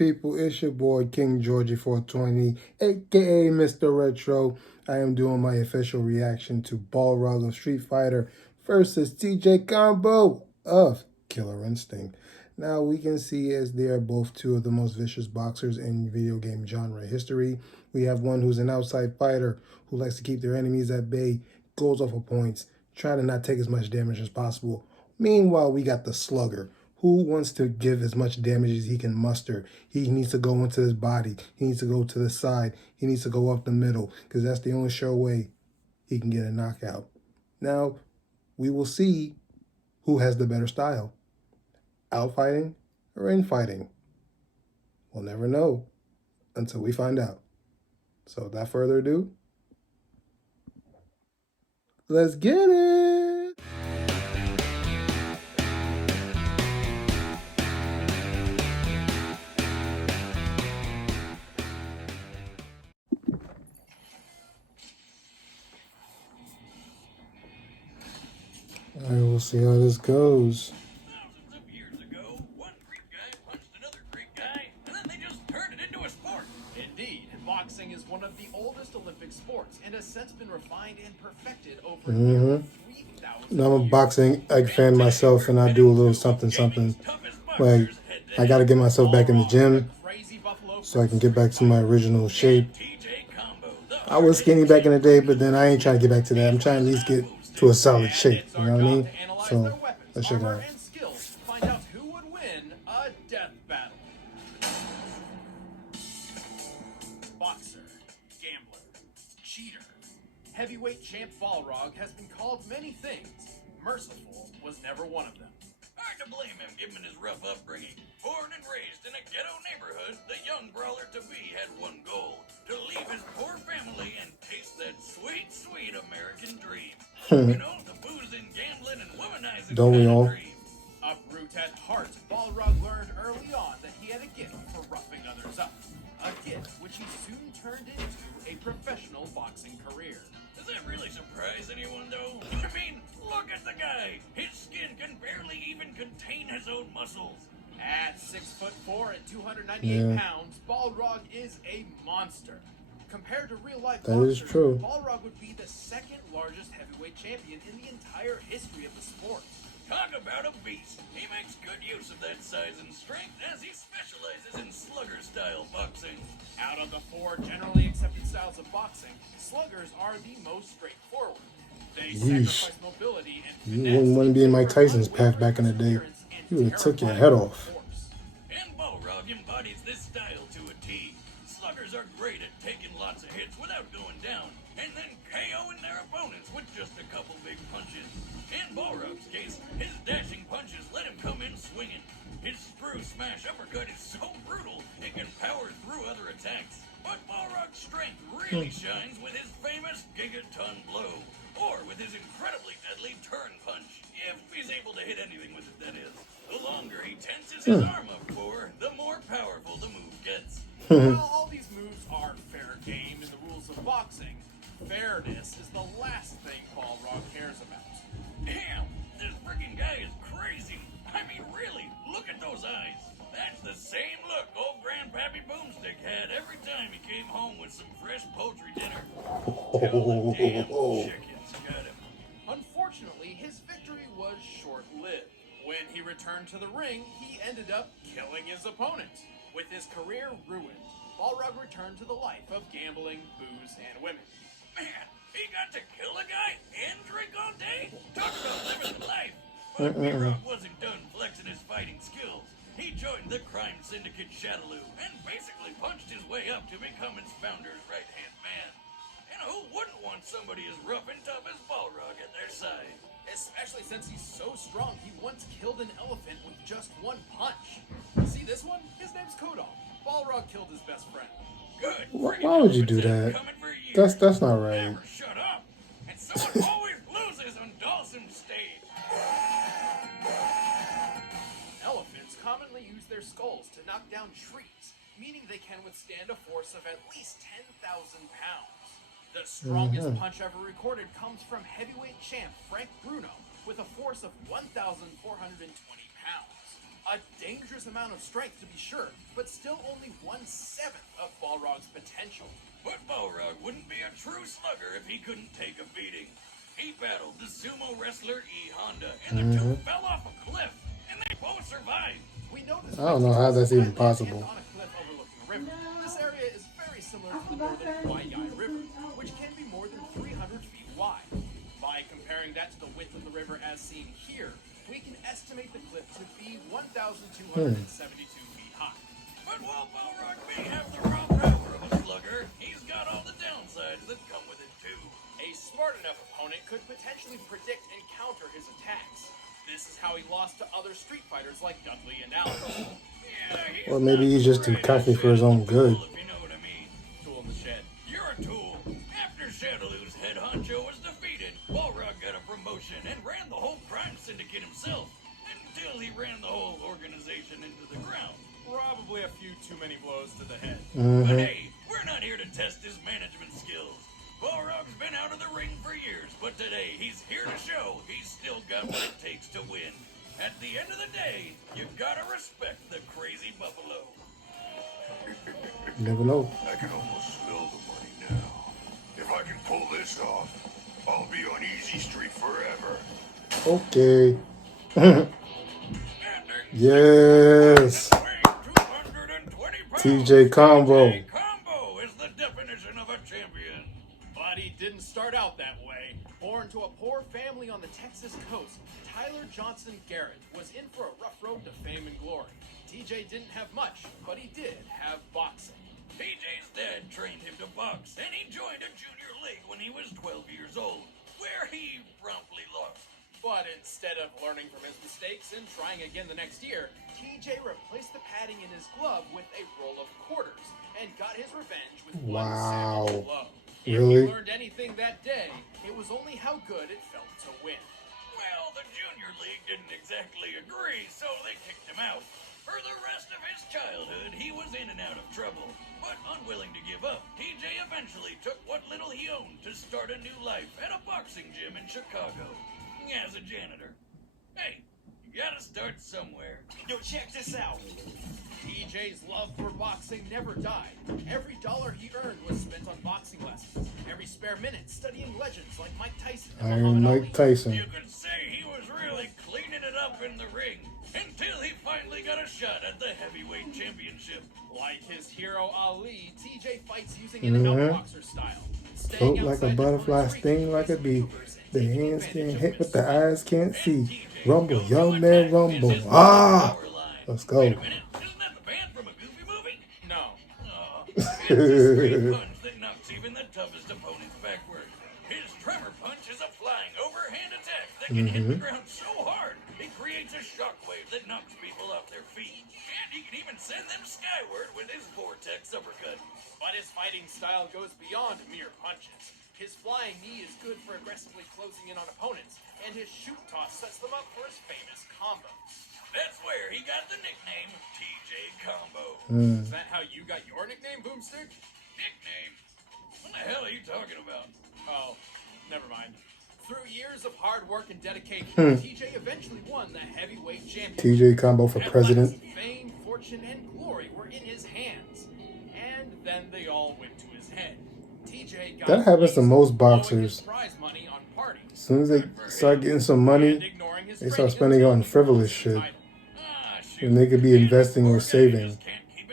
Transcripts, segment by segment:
people? It's your boy King Georgie 420, aka Mr. Retro. I am doing my official reaction to Balrog of Street Fighter versus TJ Combo of Killer Instinct. Now we can see as they are both two of the most vicious boxers in video game genre history. We have one who's an outside fighter who likes to keep their enemies at bay, goes off of points, trying to not take as much damage as possible. Meanwhile, we got the slugger who wants to give as much damage as he can muster. He needs to go into his body. He needs to go to the side. He needs to go up the middle because that's the only sure way he can get a knockout. Now, we will see who has the better style. Outfighting or infighting? We'll never know until we find out. So without further ado, let's get it! All right, we'll see how this goes. Thousands of years ago, one Greek guy punched another Greek guy, and then they just turned it into a sport. Indeed, boxing is one of the oldest Olympic sports and has since been refined and perfected over 3,000 Now I'm a boxing fan myself, and I do a little something. Like, I got to get myself back in the gym so I can get back to my original shape. I was skinny back in the day, but then I ain't trying to get back to that. I'm trying to at least get to a solid shape, you know what I mean? So, let's check it out. Find out who would win a death battle. Boxer, gambler, cheater. Heavyweight champ Balrog has been called many things. Merciful was never one of them. Hard to blame him given his rough upbringing. Born and raised in a ghetto neighborhood, the young brawler-to-be had one goal: to leave his poor family and taste that sweet, sweet American dream. You know, the boozing, gambling, and womanizing Don't we all? dream. Uproot at heart, Balrog learned early on that he had a gift for roughing others up. A gift which he soon turned into a professional boxing career. Does that really surprise anyone, though? I mean, look at the guy. His skin can barely even contain his own muscles. At 6'4" and 298 pounds, Balrog is a monster. Compared to real-life That is boxers, true. Balrog would be the second largest heavyweight champion in the entire history of the sport. Talk about a beast. He makes good use of that size and strength as he specializes in slugger-style boxing. Out of the four generally accepted styles of boxing, sluggers are the most straightforward. They sacrifice mobility and finesse. You wouldn't want to be in Mike Tyson's path back in the day. He would have took your head off. And Balrog embodies this style to a T. Sluggers are great at taking lots of hits without going down, and then KOing their opponents with just a couple big punches. In Balrog's case, his dashing punches let him come in swinging. His screw smash uppercut is so brutal, it can power through other attacks. But Balrog's strength really shines with his famous gigaton blow, or with his incredibly deadly turn punch, if he's able to hit anything with it, that is. The longer he tenses his arm up for, the more powerful the move gets. While all these moves are fair game in the rules of boxing, fairness is the last thing Balrog cares about. Damn, this freaking guy is crazy. I mean, really, look at those eyes. That's the same look old Grandpappy Boomstick had every time he came home with some fresh poultry dinner. Tell the damn chickens got him. Unfortunately, his victory was short-lived. When he returned to the ring, he ended up killing his opponent. With his career ruined, Balrog returned to the life of gambling, booze, and women. Man, he got to kill a guy and drink all day? Talk about living the life. But Balrog wasn't done flexing his fighting skills. He joined the crime syndicate Shadaloo and basically punched his way up to become its founder's right-hand man. And who wouldn't want somebody as rough and tough as Balrog at their side? Especially since he's so strong, he once killed an elephant with just one punch. See this one? His name's Kodal. Balrog killed his best friend. Good. Why would you do that? That's not right. Never shut up. And someone always loses on Dawson's stage. Elephants commonly use their skulls to knock down trees, meaning they can withstand a force of at least 10,000 pounds. The strongest punch ever recorded comes from heavyweight champ Frank Bruno with a force of 1,420 pounds. A dangerous amount of strength to be sure, but still only 1/7 of Balrog's potential. But Balrog wouldn't be a true slugger if he couldn't take a beating. He battled the sumo wrestler E. Honda, and the two fell off a cliff, and they both survived. We noticed I don't know how that's even possible. on a cliff overlooking a river. This area is very similar to the northern Waiyai River, which can be more than 300 feet wide. By comparing that to the width of the river as seen here, we can estimate the cliff to be 1,272 feet high. But while Balrog may have the raw power of a slugger, he's got all the downsides that come with it too. A smart enough opponent could potentially predict and counter his attacks. This is how he lost to other Street Fighters like Dudley and Allen. Yeah, Or maybe he's just too cocky for his own good. If you know what I mean. Tool in the shed. You're a tool. After Shadaloo's head honcho was defeated, Balrog got a promotion and ran the whole crime syndicate himself. Until he ran the whole organization into the ground. Probably a few too many blows to the head. But hey, we're not here to test his management skills. Balrog's been out of the ring for years, but today he's here to show he's still got what it takes to win. At the end of the day, you gotta respect the crazy buffalo. You never know. I can almost smell the money now. If I can pull this off, I'll be on Easy Street forever. Okay. And Yes. TJ Combo. Combo is the definition of a champion. But he didn't start out that way. Born to a poor family on the Texas coast, Tyler Johnson Garrett was in for a rough road to fame and glory. TJ didn't have much, but he did have boxing. TJ's dad trained him to box, and he joined a junior league when he was 12 years old, where he promptly lost. But instead of learning from his mistakes and trying again the next year, TJ replaced the padding in his glove with a roll of quarters and got his revenge with one Wow. savage blow. Really? If he learned anything that day, it was only how good it felt to win. Well, the junior league didn't exactly agree, so they kicked him out. For the rest of his childhood, he was in and out of trouble. But unwilling to give up, TJ eventually took what little he owned to start a new life at a boxing gym in Chicago. As a janitor. Hey, you gotta start somewhere. Yo, check this out. TJ's love for boxing never died. Every dollar he earned was spent on boxing lessons. Every spare minute studying legends like Mike Tyson and Iron Muhammad Mike Ali. Tyson. You could say he was really cleaning it up in the ring until he finally got a shot at the heavyweight championship. Like his hero Ali, TJ fights using an outboxer style. Float like a butterfly, sting like a bee. The hands can't hit, but the eyes can't see. Rumble, young man, rumble. Ah! Let's go. Wait a minute, isn't that the band from a Goofy movie? No. Oh, it's a straight punch that knocks even the toughest opponents backward. His tremor punch is a flying overhand attack that can hit the ground so hard it creates a shockwave that knocks people off their feet. And he can even send them skyward with his vortex uppercut. But his fighting style goes beyond mere punches. His flying knee is good for aggressively closing in on opponents, and his shoot toss sets them up for his famous combos. That's where he got the nickname TJ Combo. Is that how you got your nickname, Boomstick? Nickname? What the hell are you talking about? Oh, never mind. Through years of hard work and dedication, TJ eventually won the heavyweight championship. TJ Combo for At president. last, fame, fortune, and glory were in his hands. And then they all went to his head. TJ got That happens to most boxers. prize money on parties. As soon as they start getting some money, And ignoring his they start training spending until on he frivolous lost his shit. title. Shoot. And they could be investing or saving,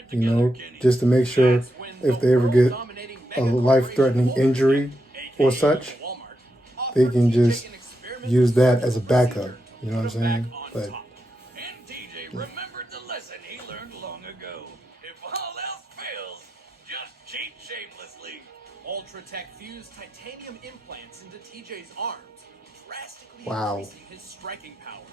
you know, just to make sure That's when if the they ever get world-dominating a mega life-threatening corporation injury or aka such, Walmart, they offered can TJ just an experimental use that surgical as a backup. procedure You know what I'm to put him saying? back on But top. And TJ remembered the lesson he learned long ago. If all else fails, just cheat shamelessly. Ultratech fused titanium implants into TJ's arms, drastically Wow. increasing his striking power.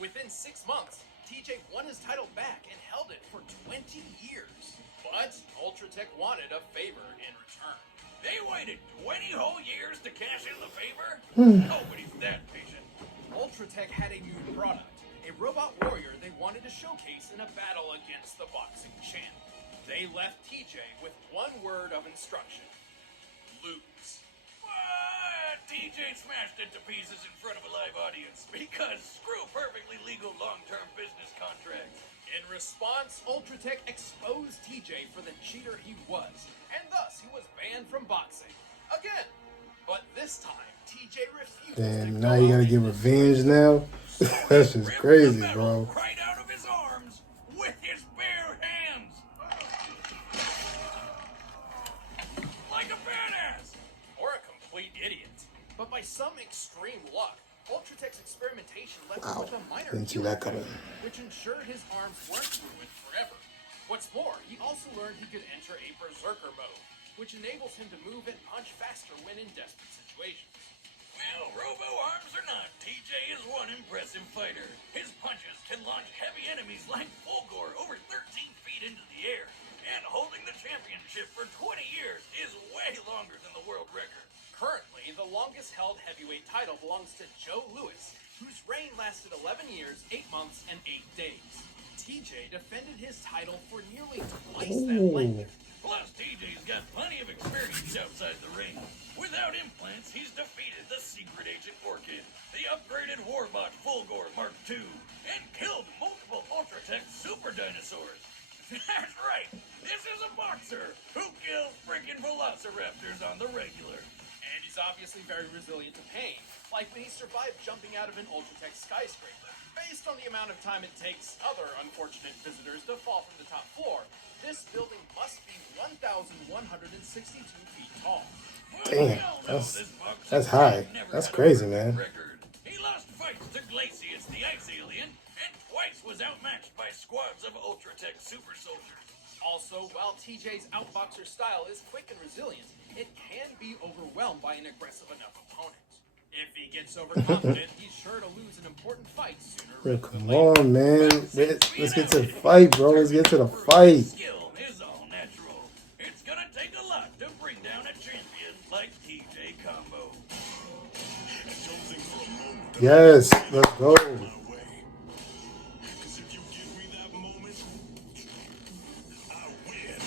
Within 6 months, TJ won his title back and held it for 20 years. But Ultratech wanted a favor in return. They waited 20 whole years to cash in the favor? Nobody's that patient. Ultratech had a new product, a robot warrior they wanted to showcase in a battle against the boxing champ. They left TJ with one word of instruction: lose. What? TJ TJ smashed it to pieces in front of a live audience because screw perfectly legal long-term business contracts. In response, Ultratech exposed TJ for the cheater he was, and thus he was banned from boxing. Again. But this time, TJ refused to Damn, go now you out gotta and get revenge now? That's just Ripped crazy, the bro. metal right out of his arms with his bare hands. Like a badass. or a complete idiot. But by some extreme luck, Ultratech's experimentation left him Wow, with a minor didn't see healing that coming. wound, which ensured his arms weren't ruined forever. What's more, he also learned he could enter a berserker mode, which enables him to move and punch faster when in desperate situations. Well, robo-arms or not, TJ is one impressive fighter. His punches can launch heavy enemies like Fulgor over 13 feet into the air. And holding the championship for 20 years is way longer than the world record. Currently, the longest-held heavyweight title belongs to Joe Louis, whose reign lasted 11 years, 8 months, and 8 days. TJ defended his title for nearly twice that length. Plus, TJ's got plenty of experience outside the ring. Without implants, he's defeated the secret agent Orchid, the upgraded warbot Fulgor Mark II, and killed multiple Ultratech super dinosaurs. That's right, this is a boxer who kills freaking velociraptors on the regular. And he's obviously very resilient to pain, like when he survived jumping out of an Ultratech skyscraper. Based on the amount of time it takes other unfortunate visitors to fall from the top floor, this building must be 1,162 feet tall. Damn, that's high. That's crazy, man. He lost fights to Glacius, the ice alien, and twice was outmatched by squads of Ultratech super soldiers. Also, while TJ's outboxer style is quick and resilient, it can be overwhelmed by an aggressive enough opponent. If he gets overconfident, he's sure to lose an important fight sooner Bro, rather than come later. on, man. Let's get to the fight, bro. Let's get to the fight. Skill is all natural. It's gonna take a lot to bring down a champion like TJ Combo. Yes, let's go. Because if you give me that moment, I win.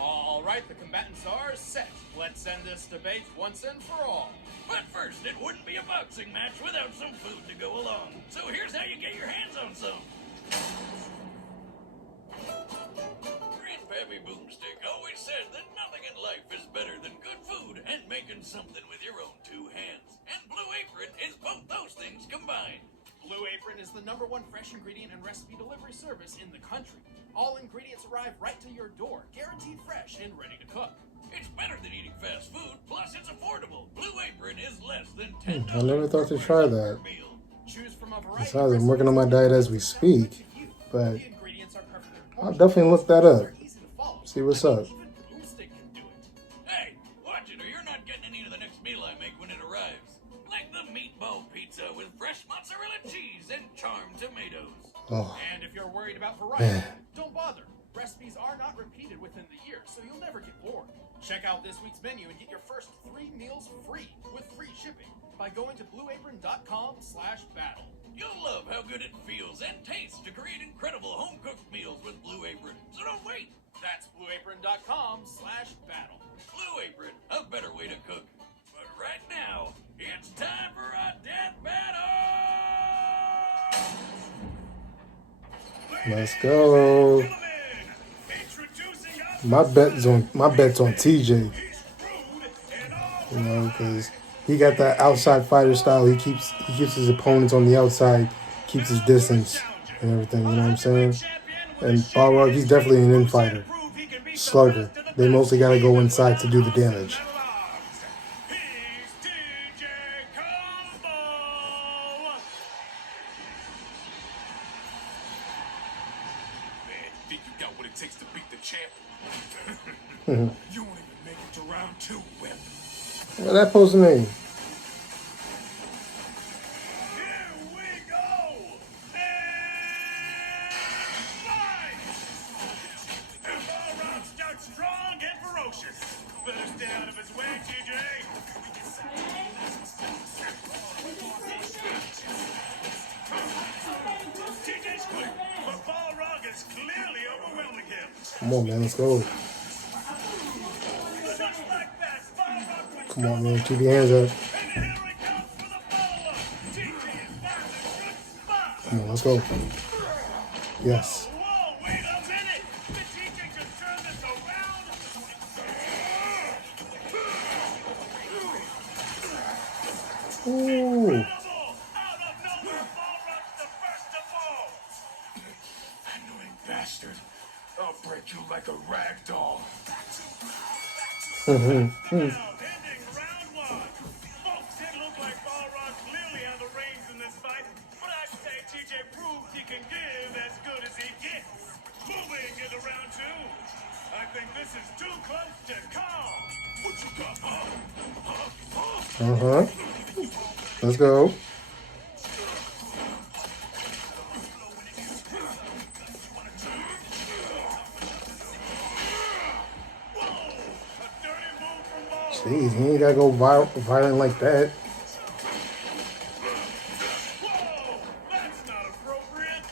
All right, the combatants are set. Let's end this debate once and for all. But first, it wouldn't be a boxing match without some food to go along. So here's how you get your hands on some. Grandpappy Boomstick always said that nothing in life is better than good food and making something with your own two hands. And Blue Apron is both those things combined. Blue Apron is the #1 fresh ingredient and recipe delivery service in the country. All ingredients arrive right to your door, guaranteed fresh and ready to cook. It's better than eating fast food, plus it's affordable. Blue Apron is less than $10. I never thought to try that. per meal. Choose from a variety Besides, of I'm working on my recipes diet as we that sound good speak, to you. but The ingredients are perfectly I'll proportioned. definitely look that up. They're easy to follow. See what's I mean, up. Even Boomstick can do it. Hey, watch it or you're not getting any of the next meal I make when it arrives. Like the meatball pizza with fresh mozzarella cheese and charmed tomatoes. Oh, And if you're worried about variety, don't bother. Recipes are not repeated within the year, so you'll never get bored. Check out this week's menu and get your first 3 meals free with free shipping by going to blueapron.com/battle. You'll love how good it feels and tastes to create incredible home-cooked meals with Blue Apron. So don't wait. That's blueapron.com/battle. Blue Apron, a better way to cook. But right now, it's time for a death battle! let's go. My bet's on TJ. You know, because he got that outside fighter style. He keeps his opponents on the outside, keeps his distance and everything. You know what I'm saying? And Balrog, he's definitely an in-fighter. Slugger. They mostly got to go inside to do the damage. Think you got what it takes to beat the champ? You won't even make it to round 2, Whip. What's that supposed to mean? Here we go! And fight! Balrog starts strong and ferocious. Better stay out of his way, TJ. TJ's quick, but Balrog is clearly overwhelming him. Come on, man. Let's go. Just like that, Balrog Come on, man. Keep your hands up. And here he comes for the follow-up. TJ is finding good spots. Come on, let's go. Yes. Whoa, wait a minute. Did TJ just turn this around? Ooh. Incredible! Out of nowhere, Balrog's the first to fall. Annoying bastard. I'll break you like a rag doll. Now, ending round one. Folks, it looked like Balrog clearly had the reins in this fight, but I'd say TJ proved he can give as good as he gets. Moving into round two. I think this is too close to call. What you got, Let's go. A dirty move from Balrog. Jeez, he ain't gotta go violent like that. Whoa, that's not appropriate.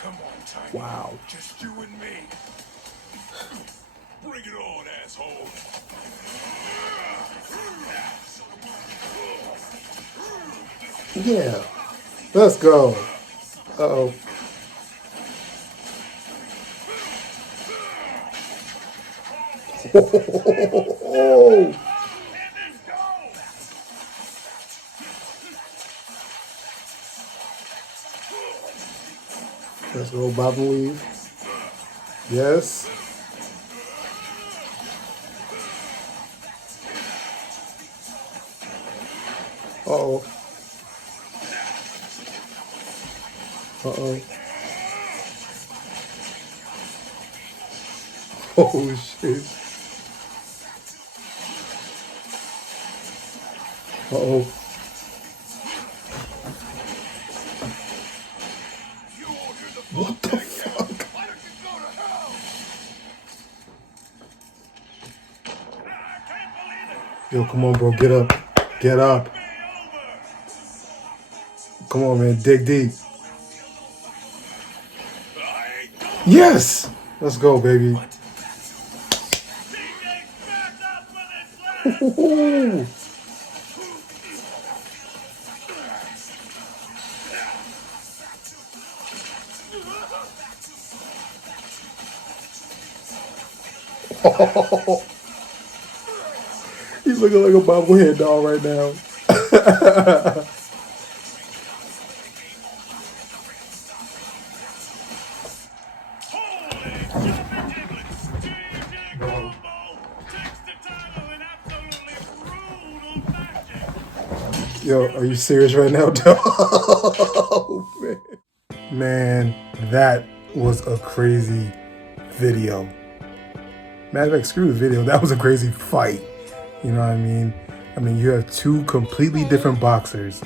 Come on, Tiny. Wow. Just you and me. Bring it on, asshole. Yeah. Let's go. Uh-oh. Oh. Can this go? Let's go, bob and weave. Yes. Uh-oh. Uh-oh. Oh, shit. Uh-oh. What the fuck? Why don't you go to hell? I can't believe it. Yo, come on, bro. Get up. Get up. Be over. Come on, man. Dig deep. I ain't going. Yes! Let's go, baby. TJ's back up with his last. Ooh. He's looking like a bobblehead doll right now. Holy jumping giblets. TJ Combo takes the title in absolutely brutal fashion. Yo, are you serious right now, dog? Oh, man. Man, that was a crazy video. Matter of fact, screw the video. That was a crazy fight. You know what I mean? I mean, you have two completely different boxers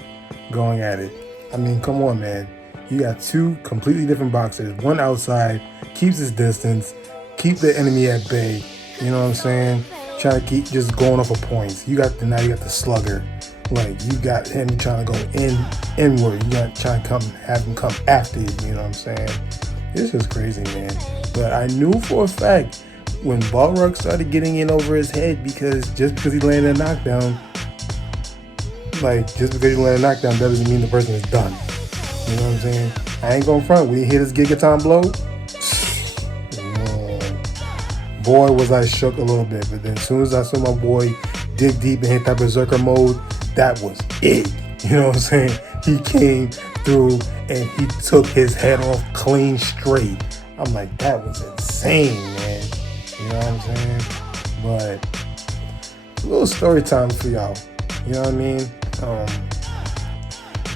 going at it. I mean, come on, man. You got two completely different boxers. One outside, keeps his distance, keep the enemy at bay. You know what I'm saying? Trying to keep just going off of points. Now you got the slugger. Like, you got him trying to go inward. You got trying to have him come after you. You know what I'm saying? This is crazy, man. But I knew for a fact when Balrog started getting in over his head, just because he landed a knockdown, that doesn't mean the person is done. You know what I'm saying? I ain't gonna front. When he hit his Gigaton blow, man, boy, was I shook a little bit. But then as soon as I saw my boy dig deep and hit that berserker mode, that was it. You know what I'm saying? He came through and he took his head off clean straight. I'm like, that was insane, man. You know what I'm saying? But a little story time for y'all. You know what I mean?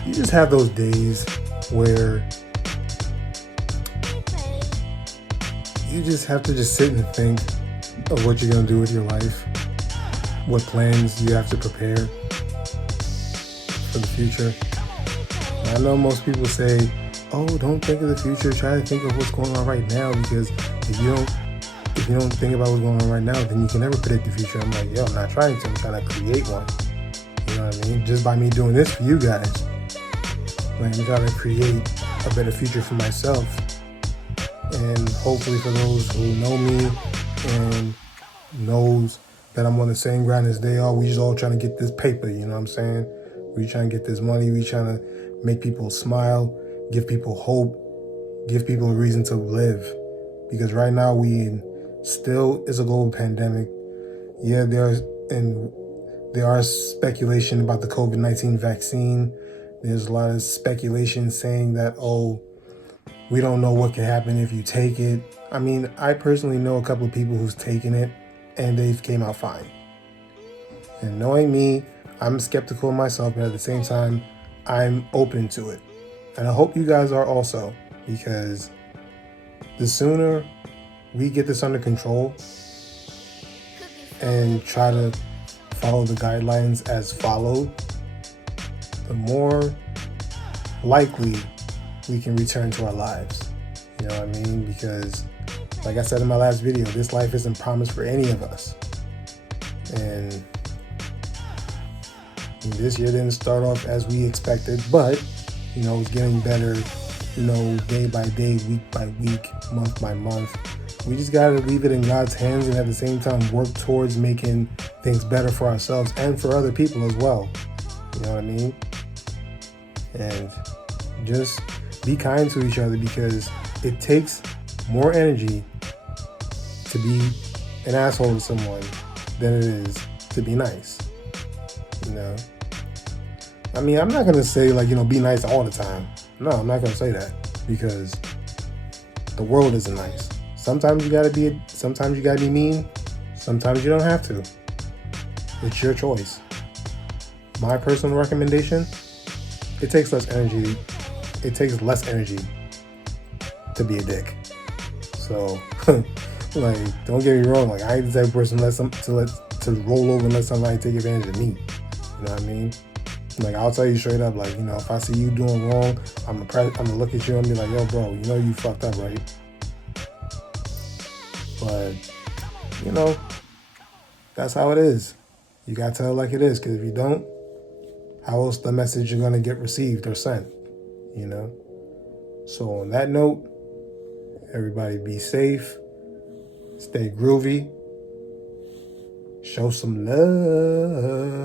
You just have those days where you just have to just sit and think of what you're going to do with your life, what plans you have to prepare for the future. And I know most people say, oh, don't think of the future, try to think of what's going on right now, because if you don't think about what's going on right now, then you can never predict the future. I'm like, yo, I'm not trying to. I'm trying to create one. You know what I mean? Just by me doing this for you guys, I'm trying to create a better future for myself. And hopefully for those who know me and knows that I'm on the same grind as they are. We just all trying to get this paper, you know what I'm saying? We trying to get this money. We trying to make people smile, give people hope, give people a reason to live. Because right now still is a global pandemic. Yeah, there are speculation about the COVID-19 vaccine. There's a lot of speculation saying that, oh, we don't know what can happen if you take it. I mean, I personally know a couple of people who's taken it and they've came out fine. And knowing me, I'm skeptical myself, but at the same time, I'm open to it. And I hope you guys are also, because the sooner we get this under control and try to follow the guidelines as followed, the more likely we can return to our lives. You know what I mean? Because, like I said in my last video, this life isn't promised for any of us. And this year didn't start off as we expected, but, it's getting better, day by day, week by week, month by month. We just got to leave it in God's hands and at the same time work towards making things better for ourselves and for other people as well. You know what I mean? And just be kind to each other, because it takes more energy to be an asshole to someone than it is to be nice. I mean, I'm not going to say be nice all the time. No, I'm not going to say that, because the world isn't nice. Sometimes you gotta be mean. Sometimes you don't have to. It's your choice. My personal recommendation, it takes less energy. It takes less energy to be a dick. So, don't get me wrong. I ain't the type of person to roll over and let somebody take advantage of me. You know what I mean? I'll tell you straight up, if I see you doing wrong, I'm gonna look at you and be like, yo, bro, you fucked up, right? But, that's how it is. You gotta tell it like it is, because if you don't, how else the message you're gonna get received or sent, So on that note, everybody be safe, stay groovy, show some love.